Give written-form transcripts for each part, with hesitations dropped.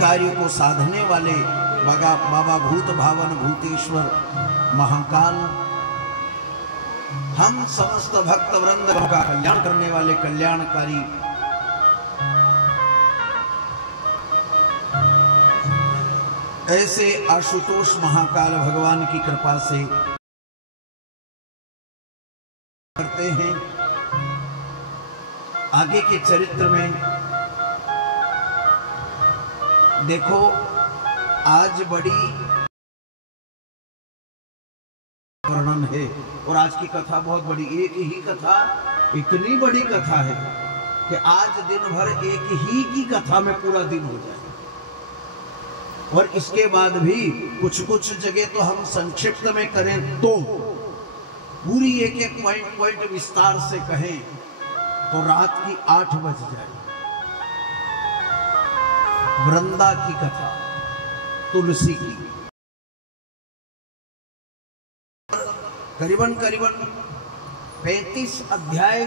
कार्य को साधने वाले बाबा भूत भावन भूतेश्वर महाकाल, हम समस्त भक्त वृंद का कल्याण करने वाले कल्याणकारी ऐसे आशुतोष महाकाल भगवान की कृपा से करते हैं। आगे के चरित्र में देखो, आज बड़ी वर्णन है और आज की कथा बहुत बड़ी, एक ही कथा इतनी बड़ी कथा है कि आज दिन भर एक ही की कथा में पूरा दिन हो जाए। और इसके बाद भी कुछ जगह तो हम संक्षिप्त में करें तो पूरी एक एक पॉइंट विस्तार से कहें तो रात की 8 बज जाए। वृंदा की कथा, तुलसी की, करीबन 35 अध्याय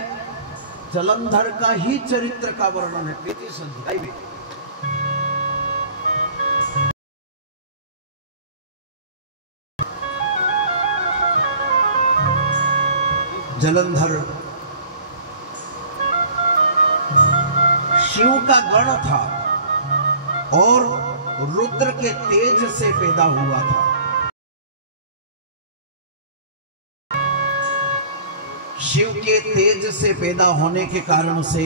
जलंधर का ही चरित्र का वर्णन है। 35 अध्याय में जलंधर शिव का गण था और रुद्र के तेज से पैदा हुआ था। शिव के तेज से पैदा होने के कारण से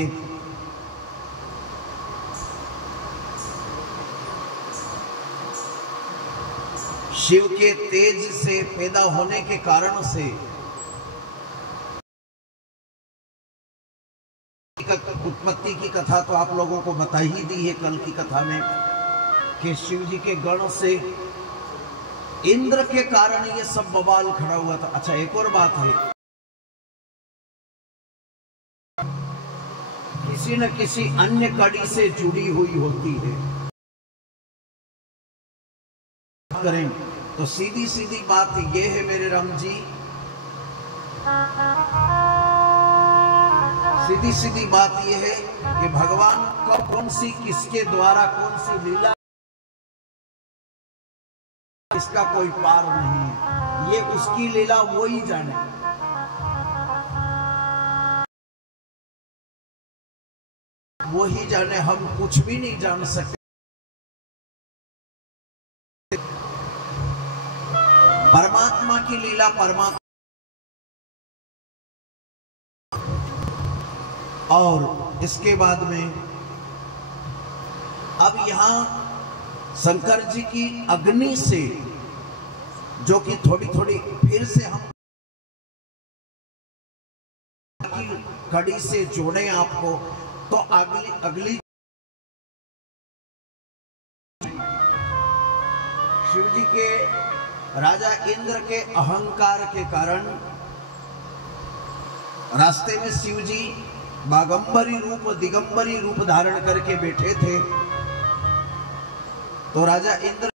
शिव के तेज से पैदा होने के कारण से उत्पत्ति की कथा तो आप लोगों को बता ही दी है कल की कथा में कि शिव जी के गण से इंद्र के कारण ये सब बवाल खड़ा हुआ था। अच्छा, एक और बात है, किसी न किसी अन्य कड़ी से जुड़ी हुई होती है। करें तो सीधी सीधी बात ये है मेरे राम जी, सीधी सीधी बात यह है कि भगवान कब कौन सी किसके द्वारा कौन सी लीला, इसका कोई पार नहीं है। ये उसकी लीला वो ही जाने। वो ही जाने, हम कुछ भी नहीं जान सकते। परमात्मा की लीला परमात्मा। और इसके बाद में अब यहां शंकर जी की अग्नि से, जो कि थोड़ी थोड़ी फिर से हम कड़ी से जोड़ें आपको, तो अगली शिव जी के राजा इंद्र के अहंकार के कारण रास्ते में शिव जी बागंबरी रूप दिगंबरी रूप धारण करके बैठे थे। तो राजा इंद्र,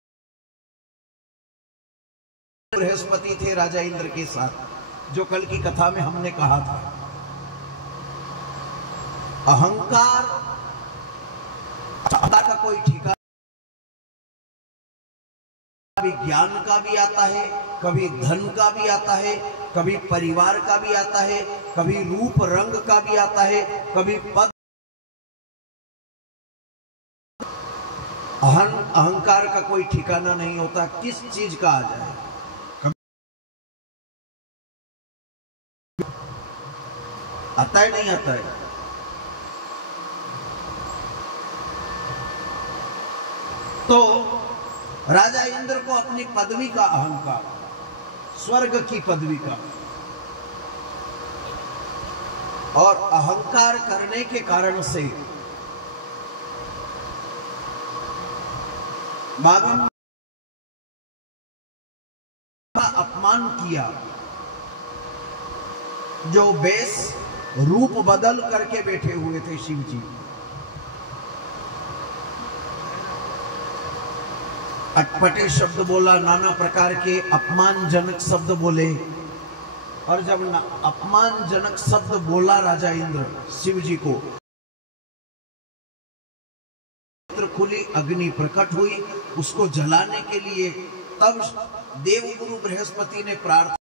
बृहस्पति थे राजा इंद्र के साथ, जो कल की कथा में हमने कहा था। अहंकार का कोई ठिकाना, कभी ज्ञान का भी आता है, कभी धन का भी आता है, कभी परिवार का भी आता है, कभी रूप रंग का भी आता है, कभी पद। अहंकार का कोई ठिकाना नहीं होता, किस चीज का आ जाए। आता है नहीं आता है। तो राजा इंद्र को अपनी पदवी का अहंकार, स्वर्ग की पदवी का, और अहंकार करने के कारण से बागम का अपमान किया, जो बेस रूप बदल करके बैठे हुए थे शिव जी। अटपटे शब्द बोला, नाना प्रकार के अपमानजनक शब्द बोले, और जब अपमानजनक शब्द बोला राजा इंद्र शिव जी को, खुली अग्नि प्रकट हुई, उसको जलाने के लिए तब देवगुरु बृहस्पति ने प्रार्थना